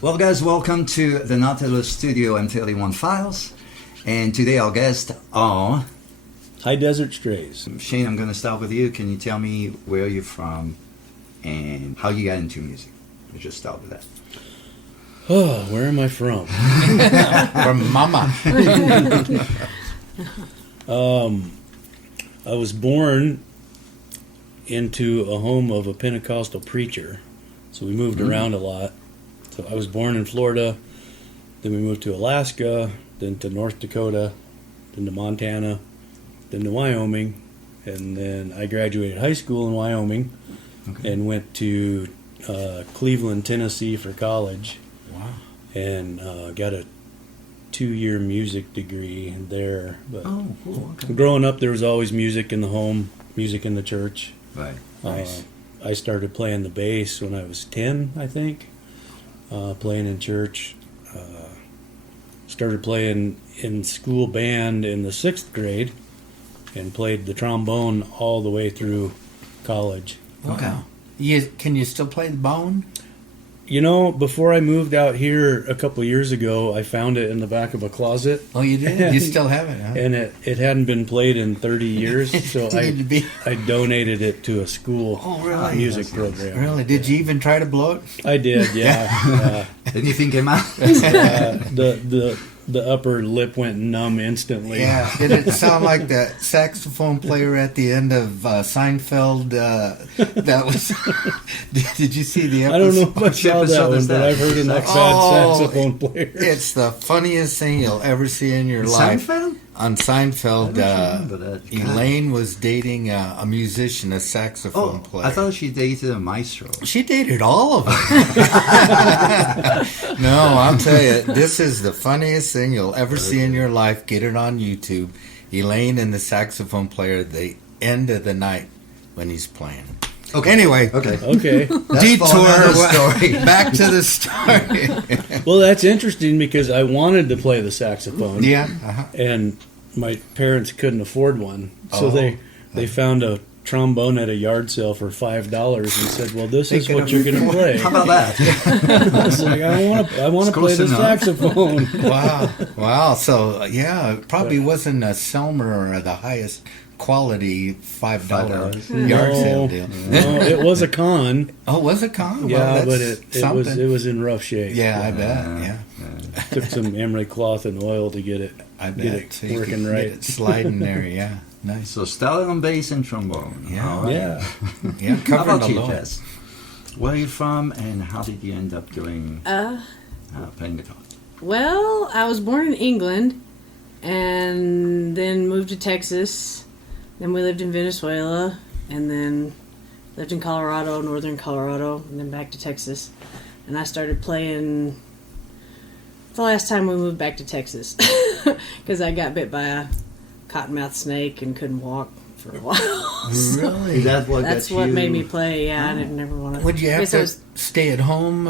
Well, guys, welcome to the Nautilus Studio M31 Files. And today our guests are... High Desert Strays. Shane, I'm going to start with you. Can you tell me where you're from and how you got into music? Let's just start with that. Oh, where am I from? From Mama. I was born into a home of a Pentecostal preacher, so we moved around a lot. So I was born in Florida, then we moved to Alaska, then to North Dakota, then to Montana, then to Wyoming, and then I graduated high school in Wyoming and went to Cleveland, Tennessee for college. Wow. And got a 2-year music degree there. But cool. Okay. growing up, there was always music in the home, music in the church. Right. Nice. I started playing the bass when I was 10, I think. Playing in church. Started playing in school band in the 6th grade and played the trombone all the way through college. Okay. Can you still play the bone? You know, before I moved out here a couple years ago, I found it in the back of a closet. Oh, you did? You still have it, huh? And it hadn't been played in 30 years, so I donated it to a school music program. Really? Did you even try to blow it? I did, yeah. Anything came out? The upper lip went numb instantly. Yeah. Did it sound like that saxophone player at the end of Seinfeld? That was. Did you see the episode? I don't know if I saw that one, but I've heard enough bad saxophone players. It's the funniest thing you'll ever see in your life. Seinfeld? On Seinfeld, that. Elaine was dating a musician, a saxophone player. I thought she dated a maestro. She dated all of them. No, I'll tell you, this is the funniest thing you'll ever see in your life. Get it on YouTube. Elaine and the saxophone player, the end of the night when he's playing. Okay. Anyway. Okay. Detour. Story. Back to the story. Well, that's interesting because I wanted to play the saxophone. Yeah. And my parents couldn't afford one. So they found a trombone at a yard sale for $5 and said, well, this is what you're going to play. How about that? I was like, I want to play the saxophone. Wow. So, yeah, it probably wasn't a Selmer or the highest quality $5 yard sale deal. No, it was a con. Oh, was it con? Yeah, but it was in rough shape. Yeah, I bet. Yeah. Took some emery cloth and oil to get it So working right. Get it sliding there, yeah. Nice. So started on bass and trombone. Yeah. Right. Yeah. How Covered about you, alone. Jess? Where are you from and how did you end up doing playing guitar? Well, I was born in England and then moved to Texas. Then we lived in Venezuela and then lived in Colorado, northern Colorado, and then back to Texas. And I started playing the last time we moved back to Texas because I got bit by a cottonmouth snake and couldn't walk for a while. Really? That's what made me play. Yeah, I didn't never want to. Would you have to stay at home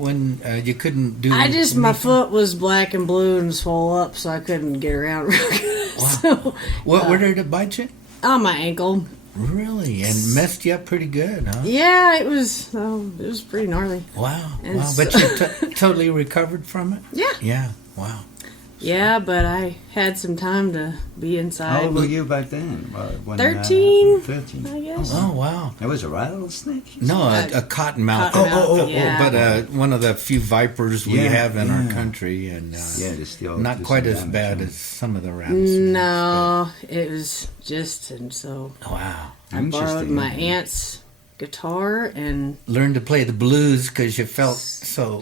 when you couldn't do? My foot was black and blue and swole up, so I couldn't get around real good. Wow. So, where did it bite you? on my ankle. Really? And messed you up pretty good, huh? Yeah, it was pretty gnarly. Wow. And Wow. But you totally recovered from it? Yeah. Yeah. Wow. Yeah, but I had some time to be inside. How old were you back then? 13, 13. I guess. Oh, wow. It was a rattlesnake? No, a cottonmouth. Yeah. But one of the few vipers we have in our country, and they still not do quite some as damage, bad huh? as some of the rattlesnakes. No, it was just, and so Wow. I borrowed Interesting. my aunt's guitar and Learned to play the blues because you felt so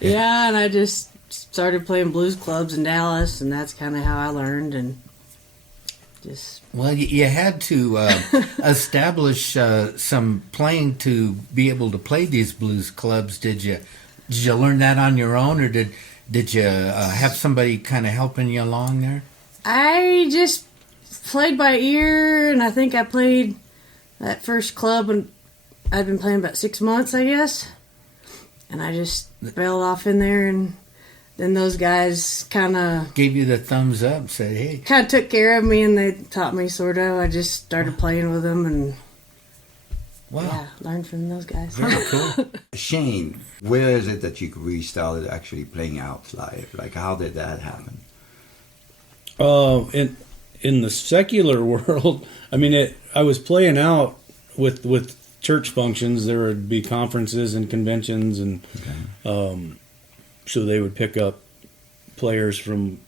yeah, and I just started playing blues clubs in Dallas, and that's kind of how I learned, and just... Well, you had to establish some playing to be able to play these blues clubs. Did you learn that on your own, or did you have somebody kind of helping you along there? I just played by ear, and I think I played that first club when I'd been playing about 6 months, I guess. And I just bailed off in there, and then those guys kind of... Gave you the thumbs up, said, hey. Kind of took care of me, and they taught me, sort of. I just started playing with them, and... Wow. Yeah, learn from those guys. Very cool. Shane, where is it that you restarted actually playing out live? Like, how did that happen? In the secular world, I mean, I was playing out with church functions. There would be conferences and conventions, and so they would pick up players from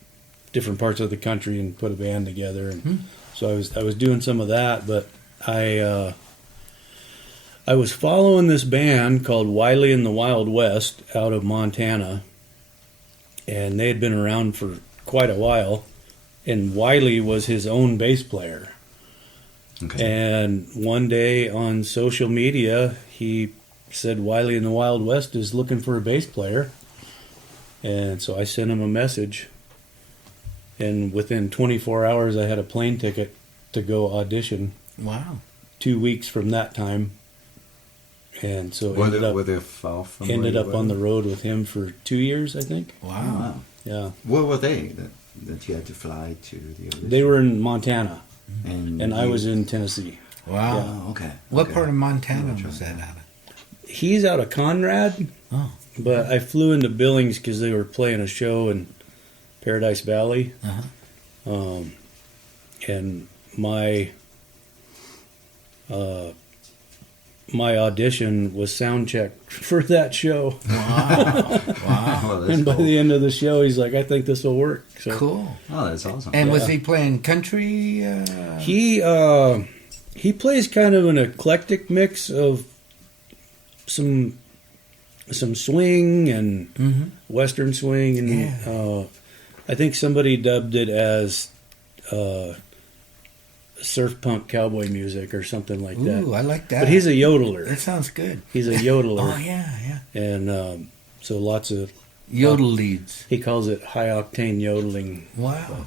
different parts of the country and put a band together. And so I was doing some of that, but I was following this band called Wiley and the Wild West out of Montana, and they had been around for quite a while. And Wiley was his own bass player. Okay. And one day on social media, he said Wiley in the Wild West is looking for a bass player. And so I sent him a message. And within 24 hours, I had a plane ticket to go audition. Wow. 2 weeks from that time. And so Were they far from ended where up you were? on the road with him for 2 years, I think. Oh, Wow. wow. Yeah. Where were they that you had to fly to the audition? They were in Montana, and I you- was in Tennessee. Wow. Oh, okay. What okay. part of Montana Oh, was that out of? He's out of Conrad, Oh. but I flew into Billings because they were playing a show in Paradise Valley. Uh-huh. And my my audition was sound checked for that show. Wow. Wow. Oh, that's And by cool. the end of the show, he's like, "I think this will work." So Cool. Oh, that's awesome. And was Yeah. he playing country? he plays kind of an eclectic mix of some swing and Mhm. Western swing, and Yeah. I think somebody dubbed it as surf punk cowboy music or something like that. Ooh, I like that. But he's a yodeler. That sounds good. He's a yodeler, Oh yeah, yeah. and so lots of Yodel leads. he calls it high octane yodeling. Wow.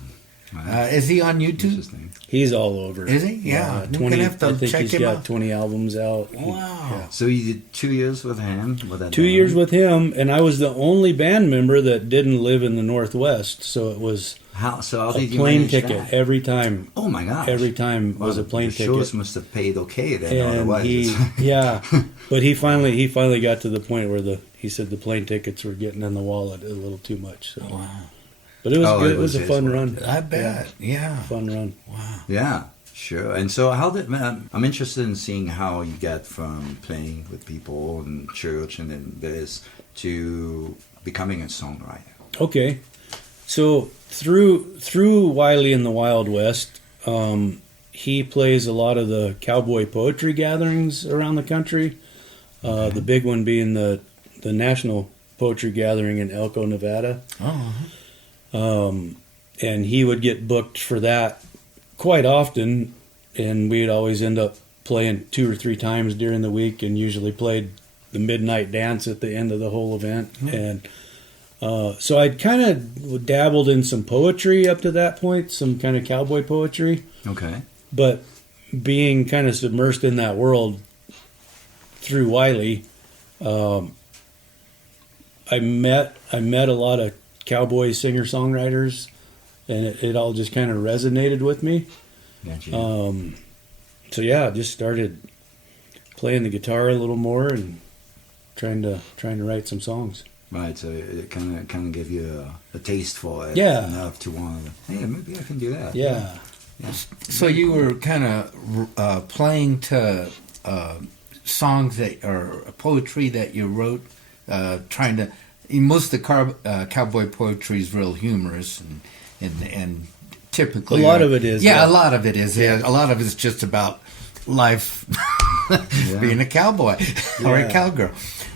Wow. Is he on YouTube? Interesting. He's all over. Is he? Yeah. We're 20. gonna have to I think check he's him got out. 20 albums out. Wow. So you did 2 years with him? With that 2 band? years with him, and I was the only band member that didn't live in the Northwest, so it was So how a did you plane manage ticket that? every time. Oh my gosh! Every time was a plane the ticket. shows must have paid okay then. And Otherwise, he, yeah, but he finally got to the point where he said the plane tickets were getting in the wallet a little too much. So. Wow. But it was Oh, good. it It was a was fun his run. I bet. Yeah. Fun run. Wow. yeah, sure. And so how did I'm interested in seeing how you get from playing with people in church and in this to becoming a songwriter. Okay, so through Wiley in the Wild West, he plays a lot of the cowboy poetry gatherings around the country. The big one being the National Poetry Gathering in Elko, Nevada. Oh. And he would get booked for that quite often, and we'd always end up playing 2 or 3 times during the week, and usually played the midnight dance at the end of the whole event. And so I'd kind of dabbled in some poetry up to that point, some kind of cowboy poetry, Okay. but being kind of submersed in that world through Wiley, I met a lot of cowboy singer-songwriters, and it all just kind of resonated with me. Gotcha. So yeah, I just started playing the guitar a little more and trying to write some songs. Right, so it kind of give you a taste for it. Yeah. Enough to want to, hey, maybe I can do that. Yeah. So you were kind of playing to songs that or poetry that you wrote, trying to. Most of the cowboy poetry is real humorous and typically A lot of it is, Yeah, yeah. a lot of it is. Yeah, a lot of it is just about life, being a cowboy or a Yeah. cowgirl.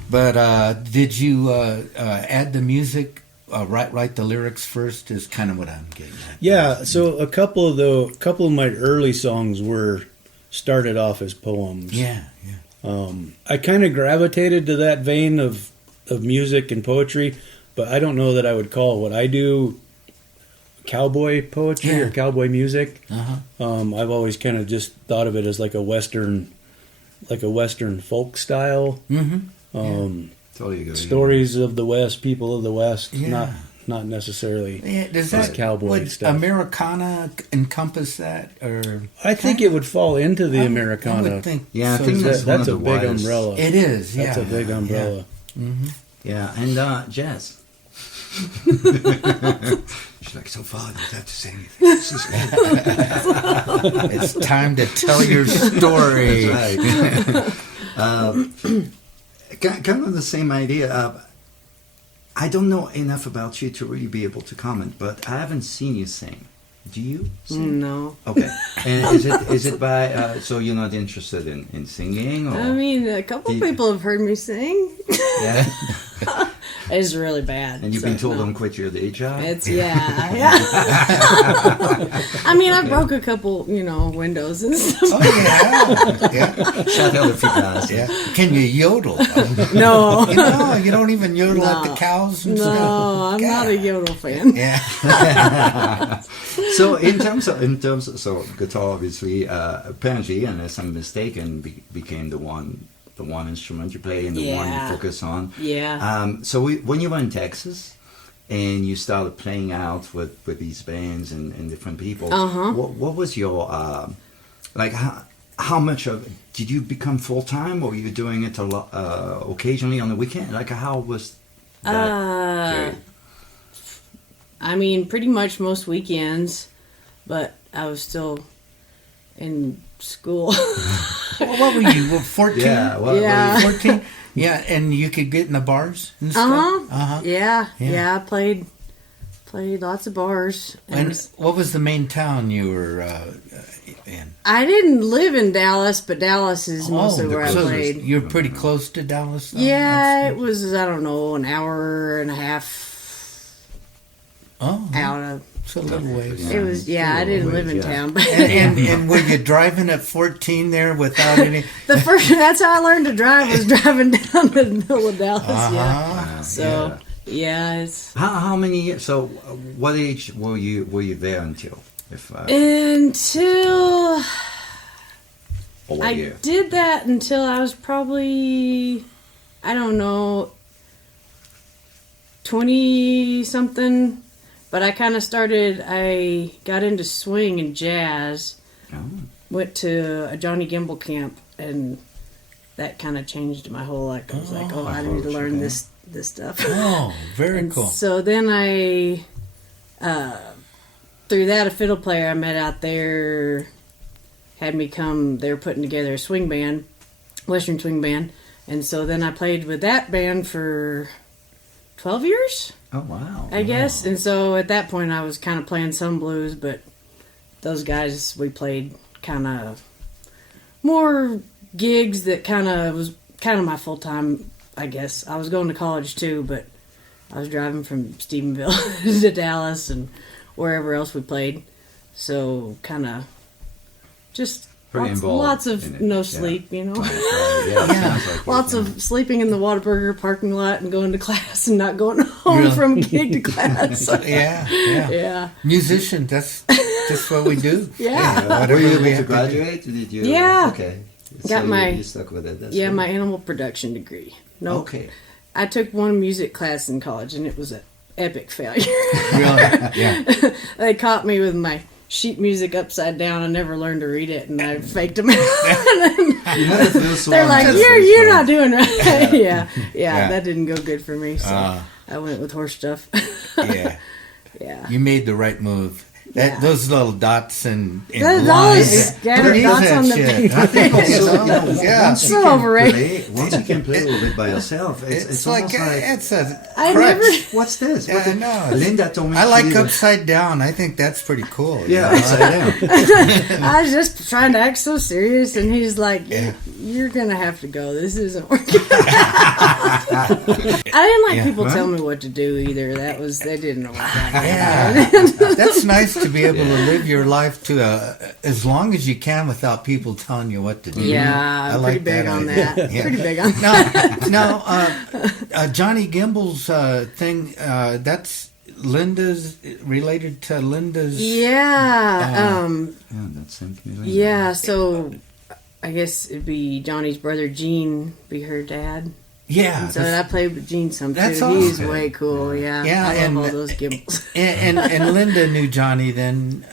But did you add the music? Write the lyrics first is kind of what I'm getting at. Yeah, so a couple of my early songs were started off as poems. Yeah, yeah. I kind of gravitated to that vein of music and poetry, but I don't know that I would call what I do cowboy poetry Yeah. or cowboy music. Uh-huh. I've always kind of just thought of it as like a western folk style. Mm-hmm. Totally agree. Stories of the West, people of the West, Yeah. not necessarily Yeah, does this that cowboy would stuff. Americana encompass that, or I think it would fall into the I Americana. would think Yeah, I so. think That- that's one that's of a the big widest. umbrella. It is. That's Yeah, a big umbrella. Yeah, and Jazz. She's like, so far, I don't have to say anything. This is good. It's time to tell your story. That's right. Kind of the same idea. I don't know enough about you to really be able to comment, but I haven't seen you sing. Do you sing? No. Okay. And is it by, so you're not interested in singing? Or? I mean, a couple people have heard me sing. Yeah. It's really bad. And you've so, been told no. don't quit your day job? It's yeah. I mean, I broke a couple, windows and stuff. Oh yeah. Shout out a few guys. Yeah. Can you yodel? No, You don't even yodel at the No. cows and no, stuff. I'm not a yodel fan. Yeah. So in terms of so guitar obviously apparently, unless I'm mistaken, became the one instrument you play and the one you Yeah. focus on. Yeah. So when you were in Texas and you started playing out with these bands and different people, what was your like how much of did you become full time, or were you doing it a lot occasionally on the weekend? Like how was that period? I mean, pretty much most weekends, but I was still in school. Well, what were you? 14? Yeah, Yeah. 14? Yeah, and you could get in the bars and stuff? Yeah. Yeah. Yeah. I played lots of bars. And what was the main town you were in? I didn't live in Dallas, but Dallas is mostly where I so played. you're pretty close to Dallas, though? Yeah, it was, I don't know, an hour and a half out of. It's a little ways. It was, I didn't live in town. But And were you driving at 14 there without any? that's how I learned to drive, was driving down the middle of Dallas. Yeah. So, it's. How many years? So what age were you there until? Until. Or what I year? did that until I was probably, I don't know, 20-something. But I kind of I got into swing and jazz, went to a Johnny Gimbel camp, and that kind of changed my whole life. I was like, I need to learn this stuff. Oh, very cool. So then through that, a fiddle player I met out there had me come, they were putting together a swing band, Western swing band, and so then I played with that band for 12 years. Oh wow! I guess, and so at that point I was kind of playing some blues, but those guys, we played kind of more gigs that was kind of my full time. I guess I was going to college too, but I was driving from Stephenville to Dallas and wherever else we played, so kind of just lots of no sleep, Sounds like lots of sleeping in the Whataburger parking lot and going to class and not going home from gig to class. Yeah. Musician, that's just what we do. Yeah. Were you able we to have to graduate? Did you? Yeah. Okay. Got my you stuck with it. That's good. my animal production degree. No. Okay. I took one music class in college and it was an epic failure. Really? Yeah. They caught me with my sheet music upside down. I never learned to read it, and I faked them out. They're like, "You're not doing right." yeah, that didn't go good for me. So I went with horse stuff. Yeah. You made the right move. Those little dots and Those lines. scattered dots on the paper. So overrated. Once you can play a little bit by yourself, it's like almost like it's a I crutch. never. what's this? Yeah, I know. Linda told me. I like she- upside down. I think that's pretty cool. Yeah, upside down. I was just trying to act so serious, and he's like, "You're gonna have to go. This isn't working." I didn't like people tell me what to do either. They didn't know what that was. Yeah, that's nice to be able to live your life to as long as you can without people telling you what to do. Yeah, I I'm like pretty big on idea. that. Yeah. Pretty big on that. Now, Johnny Gimbel's thing, that's Linda's, related to Linda's. Yeah. That's something. Yeah, so I guess it'd be Johnny's brother Gene, be her dad. Yeah. So I played with Gene some too. That's He's awesome. way cool. Yeah. Yeah, I love and- all those gimbals. And Linda knew Johnny then.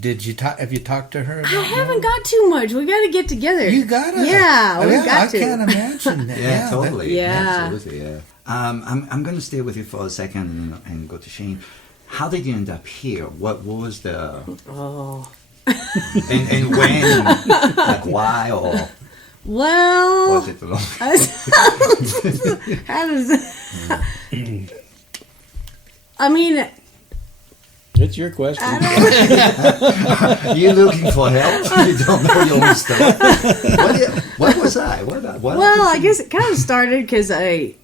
Did you talk? Have you talked to her? I haven't got too much. We got to get together. You gotta. Yeah, we got to. I can't imagine that. Yeah, totally. Yeah. Absolutely, yeah. I'm going to stay with you for a second and go to Shane. How did you end up here? What was the... Oh. And when? Like why? Or Well, was it the long... how does I mean, It's your question. You're looking for help? You don't know your own stuff? What was I? What well, I guess it kind of started because I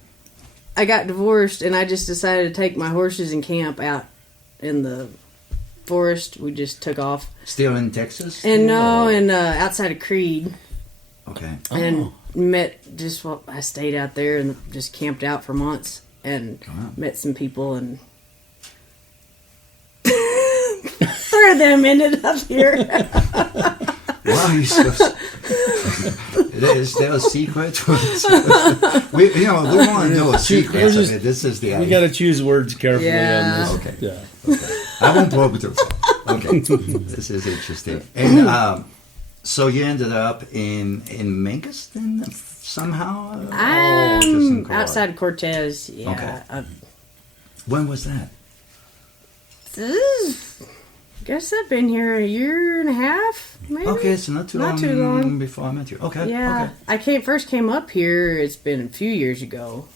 got divorced and I just decided to take my horses and camp out in the forest. We just took off. Still in Texas? And no, Or- and outside of Creed. Okay. And I stayed out there and just camped out for months and Wow. met some people and three of them ended up here. Wow, you're so... Is there a secret? we want to know a secret. We're just- This is the... We got to choose words carefully Yeah. on this. Okay. Yeah. I won't probe it. Okay, this is interesting. And so you ended up in Mangaston somehow? Or just in I'm Colorado? outside Cortez. Yeah. Okay. When was that? Guess I've been here a year and a half, maybe. Okay, so not too long before I met you. Okay. Yeah, Okay. I first came up here. It's been a few years ago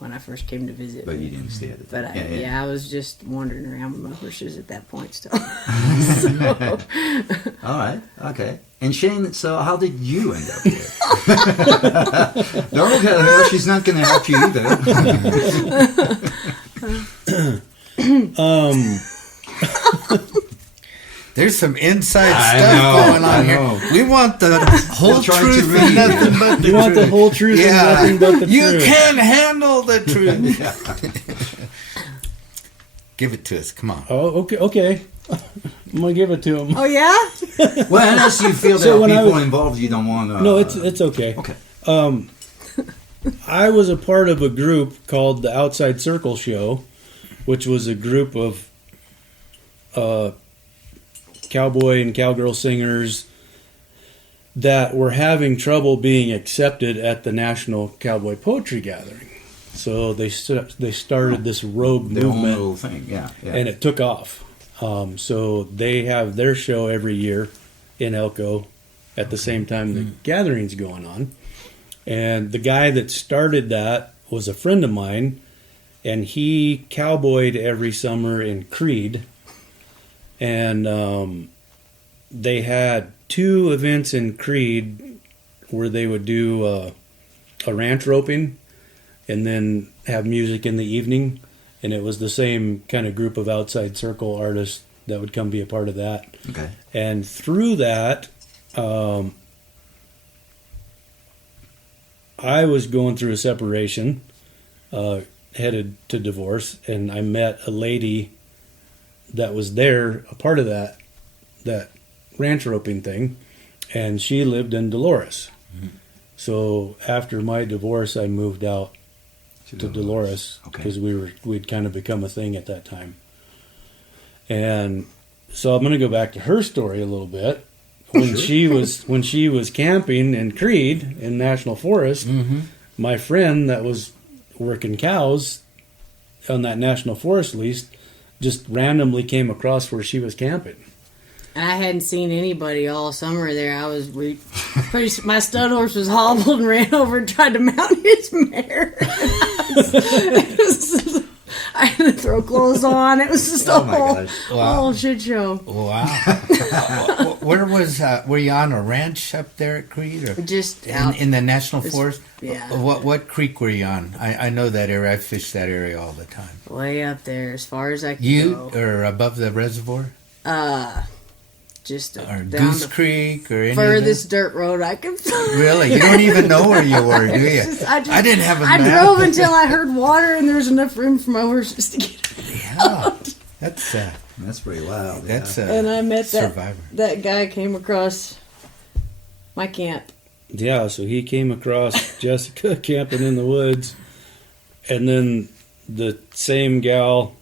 when I first came to visit. But you didn't stay at the But time. I was just wandering around with my horses at that point still. So, All right. Okay. And Shane, so how did you end up here? Don't look at her. She's not going to help you either. There's some inside I stuff know, going I on know. here. We want the whole We're trying to truth read and it. nothing but the You want the truth. whole truth and nothing but the You truth. can't handle the truth. Give it to us. Come on. Oh, okay. I'm gonna give it to him. oh yeah, Well, unless you feel So there when are I people was- involved you don't want to... No, it's okay. Okay. I was a part of a group called the Outside Circle Show, which was a group of cowboy and cowgirl singers that were having trouble being accepted at the National Cowboy Poetry Gathering. So they started this rogue Their own movement, little thing, yeah. and it took off. So they have their show every year in Elko at the same time the gathering's going on. And the guy that started that was a friend of mine, and he cowboyed every summer in Creed. And they had 2 events in Creed where they would do a ranch roping and then have music in the evening. And it was the same kind of group of outside circle artists that would come be a part of that. Okay. And through that, I was going through a separation, headed to divorce, and I met a lady that was there, a part of that ranch roping thing, and she lived in Dolores. Mm-hmm. So after my divorce, I moved out to Dolores Okay. because we'd kind of become a thing at that time. And so I'm going to go back to her story a little bit. When she was camping in Creed in National Forest, my friend that was working cows on that National Forest lease just randomly came across where she was camping. and I hadn't seen anybody all summer there. My stud horse was hobbled and ran over and tried to mount his mare. I had to throw clothes on. It was just Oh a my whole, gosh. whole shit show. Wow. Were you on a ranch up there at Creed? Or Just out. in the National Forest? yeah. What creek were you on? I know that area. I fish that area all the time. Way up there, as far as I could You go. or above the reservoir? Just Or down Goose the Creek or any furthest dirt road I could find. Really? You don't even know where you were, do you? I didn't have a I map. drove until I heard water and there was enough room for my horses to get out. Yeah. That's pretty wild. That's yeah. a And I met survivor. that guy came across my camp yeah, so he came across Jessica camping in the woods, and then the same gal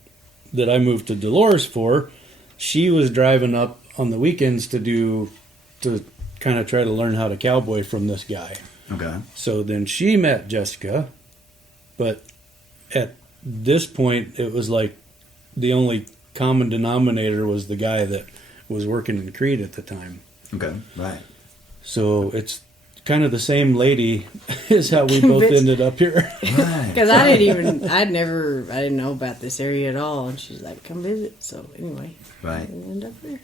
that I moved to Dolores for, she was driving up on the weekends to kind of try to learn how to cowboy from this guy. Okay. So then she met Jessica, but at this point, it was like the only common denominator was the guy that was working in Crete at the time. Okay. Right. So it's kind of the same lady is how we both ended up here. Right. Because I didn't know about this area at all, and she's like, "Come visit." So anyway, Right. I ended up here.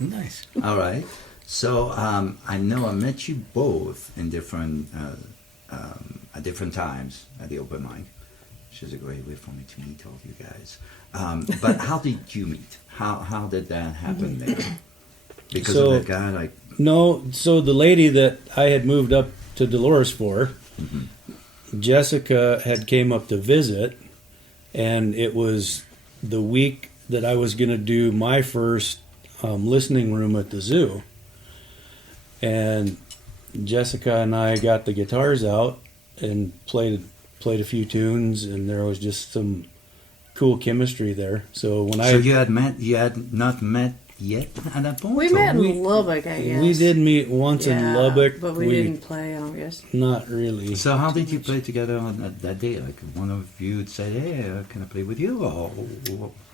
Nice. All right. So I know I met you both in different at different times at the open mic, which is a great way for me to meet all of you guys. But how did you meet? How did that happen there? Because of that guy, like. No, so the lady that I had moved up to Dolores for, Jessica had came up to visit, and it was the week that I was going to do my first listening room at the zoo. And Jessica and I got the guitars out and played a few tunes, and there was just some cool chemistry there. So you had not met yet at that point? We met in Lubbock, I guess. We did meet once in Lubbock, but we didn't play, I guess. Not really. So how did you play together on that day? Like one of you would say, "Hey, can I play with you?" Or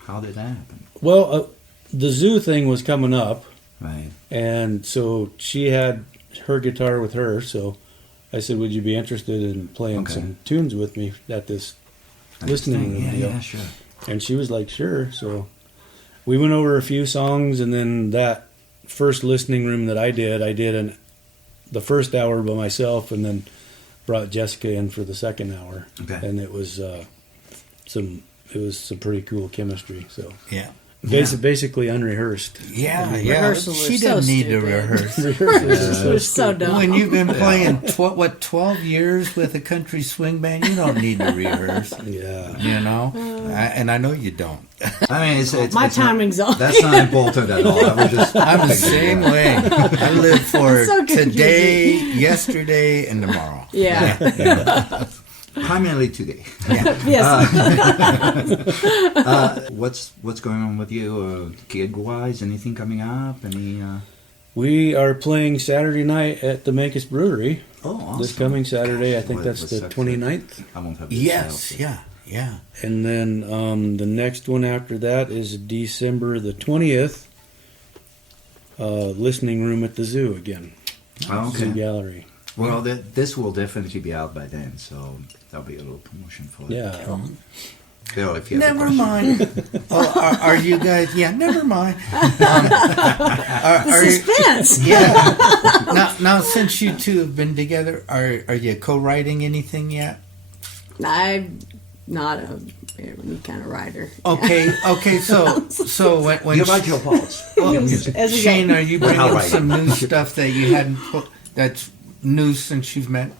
how did that happen? Well, the zoo thing was coming up, Right. and so she had her guitar with her. So I said, "Would you be interested in playing some tunes with me at this listening room deal?" Yeah, sure. And she was like, "Sure." So we went over a few songs, and then that first listening room that I did the first hour by myself, and then brought Jessica in for the second hour. Okay. And it was some pretty cool chemistry. So Yeah. basically unrehearsed. Yeah, Rehearsal She was doesn't so need to stupid. rehearse. It was so dumb. When you've been playing 12 years with a country swing band, you don't need to rehearse. Yeah. You know, and I know you don't. I mean, it's My timing's off. That's not important at all. I was just. I'm the same way. I live for So confusing. today, yesterday, and tomorrow. Yeah. Primarily today. Yes. What's going on with you, gig-wise? Anything coming up? Any? We are playing Saturday night at the Mancus Brewery. Oh, awesome. This coming Saturday. I think What- that's what's the that? 29th. I won't have. Yes, yeah. And then the next one after that is December the 20th. Listening room at the zoo again. Oh, Zoo okay. Gallery. Well, this will definitely be out by then, so that'll be a little promotion for it. Yeah. Bill, if you have a Never question. mind. Oh, are you guys? Yeah, never mind. Suspense. Yeah. Now, since you two have been together, are you co-writing anything yet? I'm not any kind of writer. Okay. So when You write your parts. Your music. As we Shane, go. are you But how bringing writing? some new stuff that you hadn't put? That's new since you've met.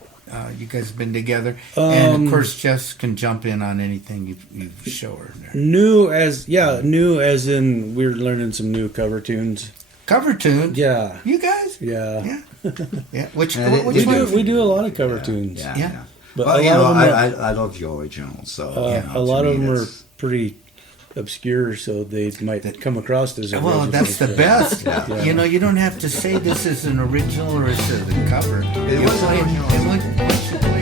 You guys have been together, and of course, Jess can jump in on anything you show her. There. New as in we're learning some new cover tunes. Cover tunes. Yeah. You guys. Yeah. Yeah. Which Yeah, which one? We do a lot of cover tunes. Yeah. But Well, a you lot know, of them are, I love your originals, so a to lot of me, them are that's- pretty obscure, so they might come across as Well, originals. that's the best. Yeah. You know, you don't have to say this is an original or this is a cover. It You was play, original. and once you play